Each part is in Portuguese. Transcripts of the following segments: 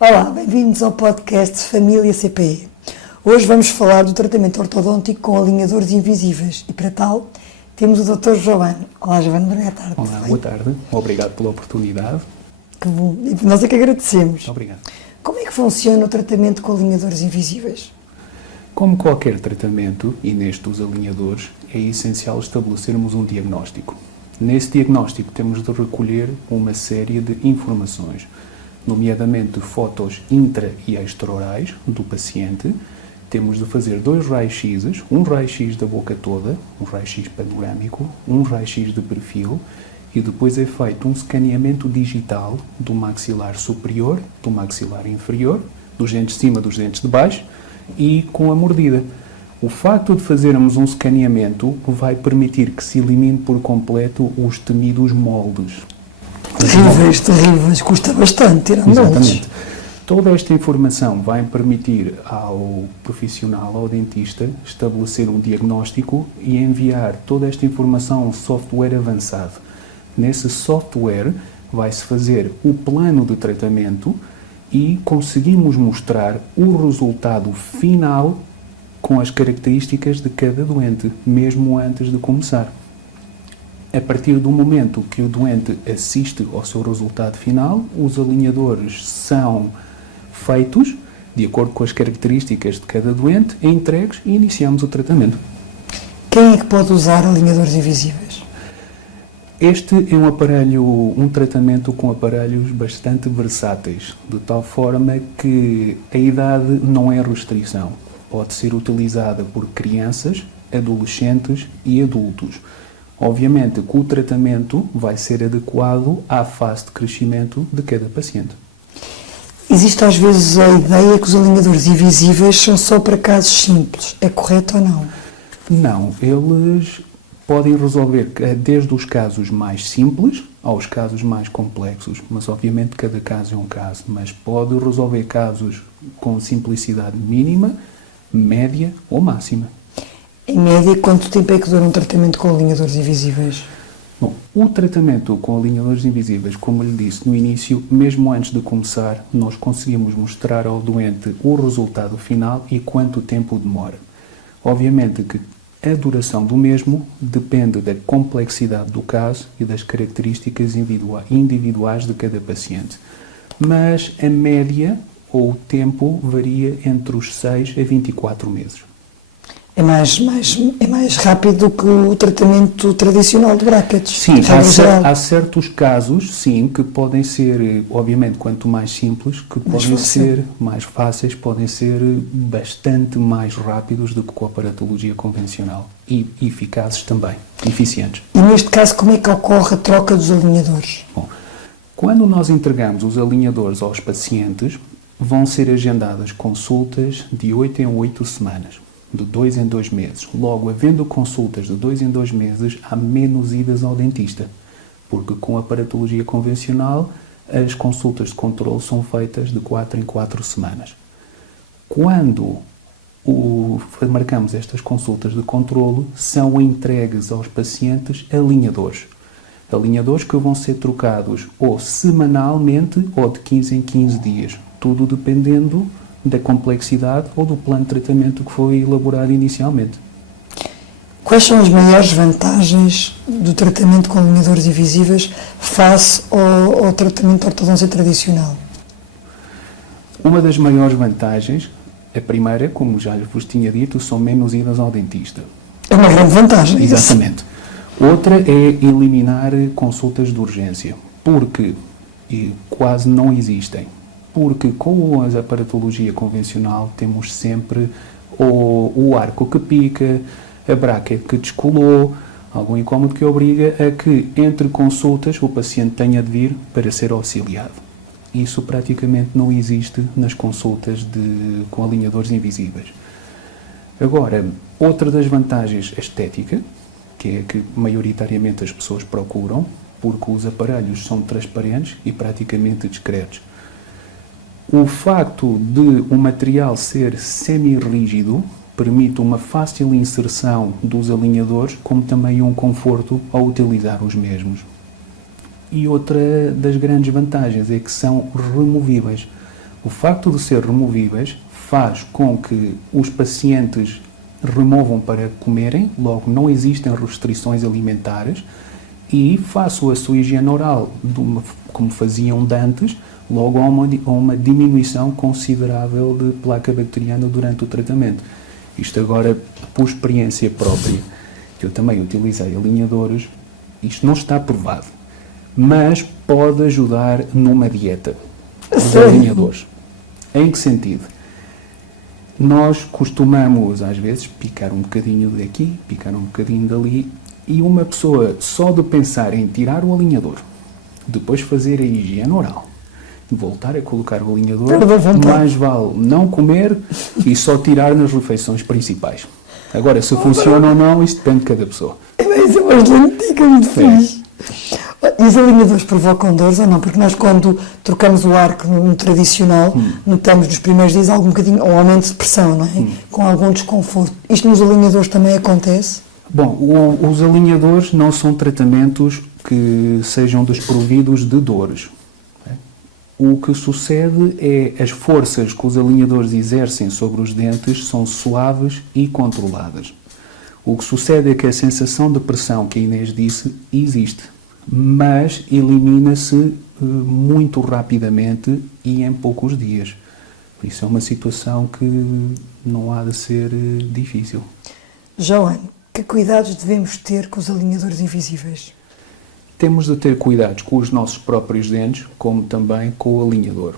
Olá, bem-vindos ao podcast Família CPE. Hoje vamos falar do tratamento ortodôntico com alinhadores invisíveis e, para tal, temos o Dr. Giovanni. Olá, Giovanni, boa tarde. Olá, boa tarde. Obrigado pela oportunidade. Que bom. E nós é que agradecemos. Obrigado. Como é que funciona o tratamento com alinhadores invisíveis? Como qualquer tratamento, e neste dos alinhadores, é essencial estabelecermos um diagnóstico. Nesse diagnóstico temos de recolher uma série de informações, nomeadamente fotos intra- e extraorais do paciente. Temos de fazer 2 raios-x, um raio-x da boca toda, um raio-x panorâmico, um raio-x de perfil, e depois é feito um escaneamento digital do maxilar superior, do maxilar inferior, dos dentes de cima, dos dentes de baixo, e com a mordida. O facto de fazermos um escaneamento vai permitir que se elimine por completo os temidos moldes. Terríveis, custa bastante tirar moldes. Exatamente. Toda esta informação vai permitir ao profissional, ao dentista, estabelecer um diagnóstico e enviar toda esta informação a um software avançado. Nesse software vai-se fazer o plano de tratamento e conseguimos mostrar o resultado final com as características de cada doente, mesmo antes de começar. A partir do momento que o doente assiste ao seu resultado final, os alinhadores são feitos de acordo com as características de cada doente, entregues e iniciamos o tratamento. Quem é que pode usar alinhadores invisíveis? Este é um tratamento com aparelhos bastante versáteis, de tal forma que a idade não é restrição. Pode ser utilizada por crianças, adolescentes e adultos. Obviamente que o tratamento vai ser adequado à fase de crescimento de cada paciente. Existe às vezes a ideia que os alinhadores invisíveis são só para casos simples. É correto ou não? Não, eles podem resolver desde os casos mais simples aos casos mais complexos, mas obviamente cada caso é um caso, mas pode resolver casos com simplicidade mínima, média ou máxima. Em média, quanto tempo é que dura um tratamento com alinhadores invisíveis? Bom, o tratamento com alinhadores invisíveis, como lhe disse no início, mesmo antes de começar, nós conseguimos mostrar ao doente o resultado final e quanto tempo demora. Obviamente que a duração do mesmo depende da complexidade do caso e das características individuais de cada paciente. Mas a média ou o tempo varia entre os 6 a 24 meses. É mais rápido do que o tratamento tradicional de brackets? Sim, há certos casos, sim, que podem ser, obviamente, quanto mais simples, que podem ser mais fáceis, podem ser bastante mais rápidos do que com a aparatologia convencional e eficazes também, eficientes. E neste caso, como é que ocorre a troca dos alinhadores? Bom, quando nós entregamos os alinhadores aos pacientes, vão ser agendadas consultas de 8 em 8 semanas. De 2 em 2 meses. Logo, havendo consultas de 2 em 2 meses, há menos idas ao dentista, porque com a aparatologia convencional, as consultas de controle são feitas de 4 em 4 semanas. Quando marcamos estas consultas de controle, são entregues aos pacientes alinhadores. Alinhadores que vão ser trocados ou semanalmente ou de 15 em 15 dias, tudo dependendo da complexidade ou do plano de tratamento que foi elaborado inicialmente. Quais são as maiores vantagens do tratamento com alinhadores invisíveis face ao tratamento de ortodôncia tradicional? Uma das maiores vantagens, a primeira, como já vos tinha dito, são menos idas ao dentista. É uma grande vantagem. Exatamente. Outra é eliminar consultas de urgência, porque quase não existem. Porque com a aparatologia convencional temos sempre o arco que pica, a bracket que descolou, algum incómodo que obriga a que entre consultas o paciente tenha de vir para ser auxiliado. Isso praticamente não existe nas consultas com alinhadores invisíveis. Agora, outra das vantagens estética, que é a que maioritariamente as pessoas procuram, porque os aparelhos são transparentes e praticamente discretos. O facto de o material ser semi-rígido permite uma fácil inserção dos alinhadores, como também um conforto ao utilizar os mesmos. E outra das grandes vantagens é que são removíveis. O facto de ser removíveis faz com que os pacientes removam para comerem, logo não existem restrições alimentares, e façam a sua higiene oral como faziam de antes, logo há uma diminuição considerável de placa bacteriana durante o tratamento. Isto agora, por experiência própria, que eu também utilizei alinhadores, isto não está provado, mas pode ajudar numa dieta, os alinhadores. Em que sentido? Nós costumamos, às vezes, picar um bocadinho daqui, picar um bocadinho dali, e uma pessoa, só de pensar em tirar o alinhador, depois fazer a higiene oral, voltar a colocar o alinhador, mais vale não comer e só tirar nas refeições principais. Agora, se funciona ou não, isso depende de cada pessoa. Isso é uma excelente dica, muito fixe. E os alinhadores provocam dores ou não? Porque nós, quando trocamos o arco no tradicional, notamos nos primeiros dias algum bocadinho, um aumento de pressão, não é? Com algum desconforto. Isto nos alinhadores também acontece? Bom, os alinhadores não são tratamentos que sejam desprovidos de dores. O que sucede é as forças que os alinhadores exercem sobre os dentes são suaves e controladas. O que sucede é que a sensação de pressão que a Inês disse existe, mas elimina-se muito rapidamente e em poucos dias. Por isso é uma situação que não há de ser difícil. Joane, que cuidados devemos ter com os alinhadores invisíveis? Temos de ter cuidados com os nossos próprios dentes, como também com o alinhador.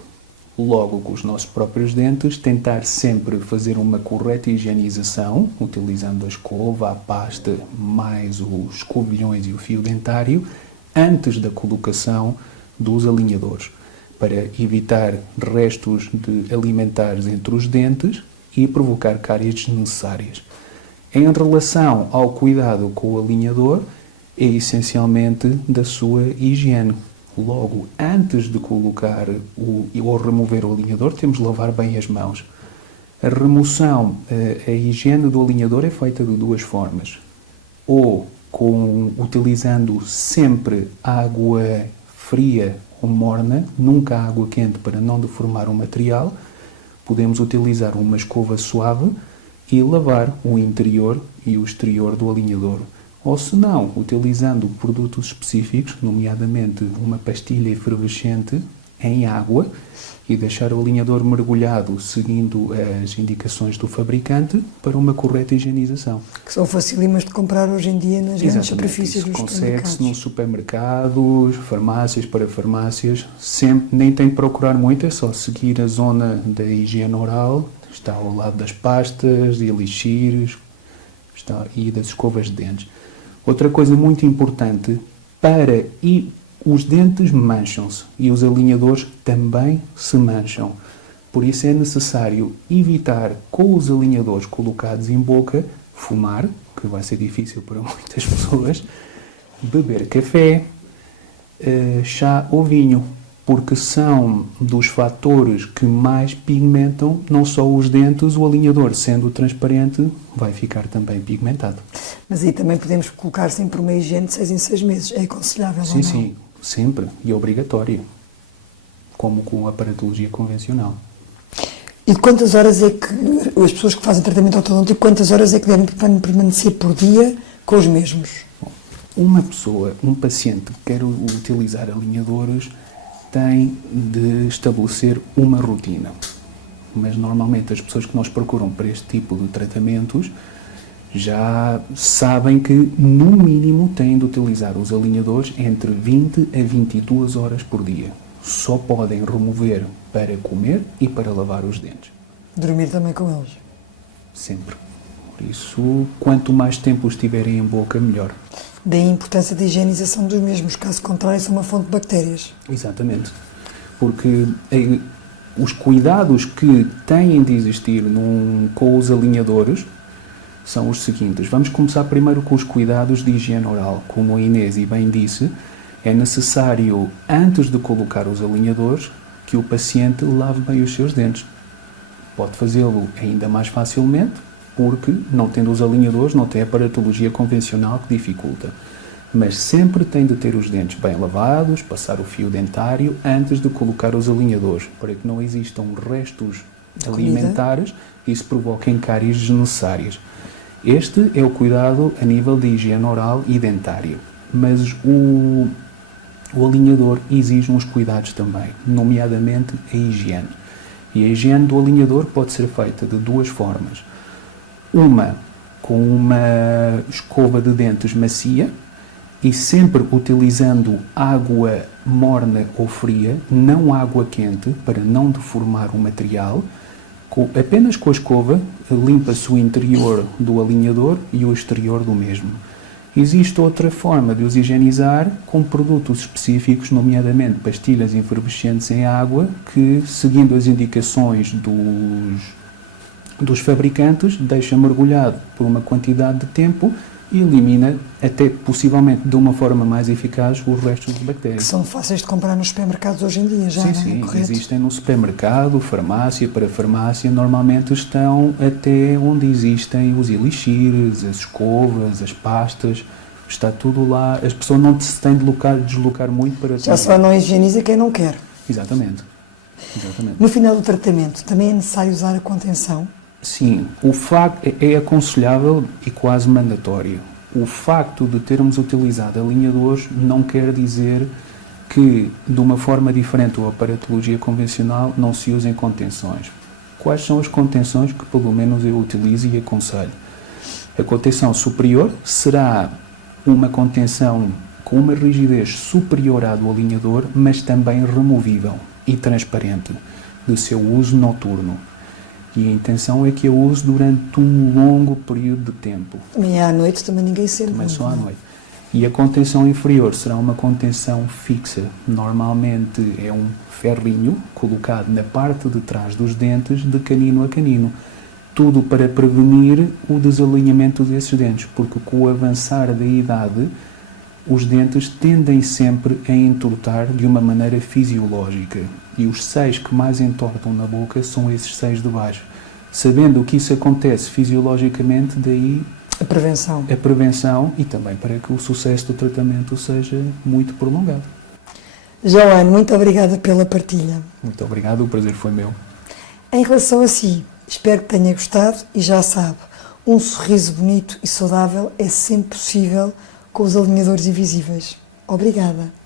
Logo, com os nossos próprios dentes, tentar sempre fazer uma correta higienização, utilizando a escova, a pasta, mais os escovilhões e o fio dentário, antes da colocação dos alinhadores, para evitar restos de alimentares entre os dentes e provocar cáries desnecessárias. Em relação ao cuidado com o alinhador, é essencialmente da sua higiene. Logo, antes de colocar ou remover o alinhador, temos de lavar bem as mãos. A remoção, a higiene do alinhador é feita de duas formas. Ou utilizando sempre água fria ou morna, nunca água quente para não deformar o material. Podemos utilizar uma escova suave e lavar o interior e o exterior do alinhador. Ou se não, utilizando produtos específicos, nomeadamente uma pastilha efervescente em água, e deixar o alinhador mergulhado seguindo as indicações do fabricante para uma correta higienização. Que são facílimas de comprar hoje em dia nas grandes superfícies dos supermercados. Consegue-se nos supermercados, farmácias, para farmácias. Sempre, nem tem de procurar muito, é só seguir a zona da higiene oral. Está ao lado das pastas, de elixires e das escovas de dentes. Outra coisa muito importante, os dentes mancham-se e os alinhadores também se mancham. Por isso é necessário evitar, com os alinhadores colocados em boca, fumar, que vai ser difícil para muitas pessoas, beber café, chá ou vinho, porque são dos fatores que mais pigmentam não só os dentes, o alinhador, sendo transparente, vai ficar também pigmentado. Mas aí também podemos colocar sempre uma higiene de 6 em 6 meses. É aconselhável ou não? Sim, sempre. E é obrigatório. Como com a aparatologia convencional. E de quantas horas é que as pessoas que fazem tratamento ortodôntico, quantas horas é que devem permanecer por dia com os mesmos? Bom, um paciente que quer utilizar alinhadores, tem de estabelecer uma rotina. Mas normalmente as pessoas que nós procuram para este tipo de tratamentos já sabem que no mínimo têm de utilizar os alinhadores entre 20 a 22 horas por dia. Só podem remover para comer e para lavar os dentes. Dormir também com eles? Sempre. Por isso, quanto mais tempo estiverem em boca, melhor. Daí a importância da higienização dos mesmos, caso contrário, são uma fonte de bactérias. Exatamente. Porque os cuidados que têm de existir com os alinhadores são os seguintes. Vamos começar primeiro com os cuidados de higiene oral. Como a Inês bem disse, é necessário, antes de colocar os alinhadores, que o paciente lave bem os seus dentes. Pode fazê-lo ainda mais facilmente, porque não tendo os alinhadores, não tem a aparatologia convencional que dificulta. Mas sempre tem de ter os dentes bem lavados, passar o fio dentário antes de colocar os alinhadores, para que não existam restos alimentares e isso provoquem cáries desnecessárias. Este é o cuidado a nível de higiene oral e dentário, mas o alinhador exige uns cuidados também, nomeadamente a higiene. E a higiene do alinhador pode ser feita de duas formas. Uma com uma escova de dentes macia e sempre utilizando água morna ou fria, não água quente, para não deformar o material. Apenas com a escova limpa-se o interior do alinhador e o exterior do mesmo. Existe outra forma de os higienizar com produtos específicos, nomeadamente pastilhas efervescentes em água, que, seguindo as indicações dos fabricantes, deixa mergulhado por uma quantidade de tempo e elimina, até possivelmente de uma forma mais eficaz, os restos de bactérias. Que são fáceis de comprar nos supermercados hoje em dia, já, sim, não é? Correto? Existem no supermercado, farmácia, para farmácia, normalmente estão até onde existem os elixires, as escovas, as pastas, está tudo lá, as pessoas não se têm de deslocar muito para... Já só não higieniza quem não quer. Exatamente. No final do tratamento, também é necessário usar a contenção? Sim, o facto é aconselhável e quase mandatório. O facto de termos utilizado alinhadores não quer dizer que, de uma forma diferente ou aparatologia convencional, não se usem contenções. Quais são as contenções que, pelo menos, eu utilizo e aconselho? A contenção superior será uma contenção com uma rigidez superior à do alinhador, mas também removível e transparente, de seu uso noturno. E a intenção é que eu use durante um longo período de tempo. E à noite também ninguém sente. Mas só à noite. E a contenção inferior será uma contenção fixa. Normalmente é um ferrinho colocado na parte de trás dos dentes, de canino a canino. Tudo para prevenir o desalinhamento desses dentes, porque com o avançar da idade, os dentes tendem sempre a entortar de uma maneira fisiológica. E os seios que mais entortam na boca são esses seios de baixo. Sabendo que isso acontece fisiologicamente, daí a prevenção e também para que o sucesso do tratamento seja muito prolongado. João, muito obrigada pela partilha. Muito obrigado, o prazer foi meu. Em relação a si, espero que tenha gostado e já sabe, um sorriso bonito e saudável é sempre possível com os alinhadores invisíveis. Obrigada.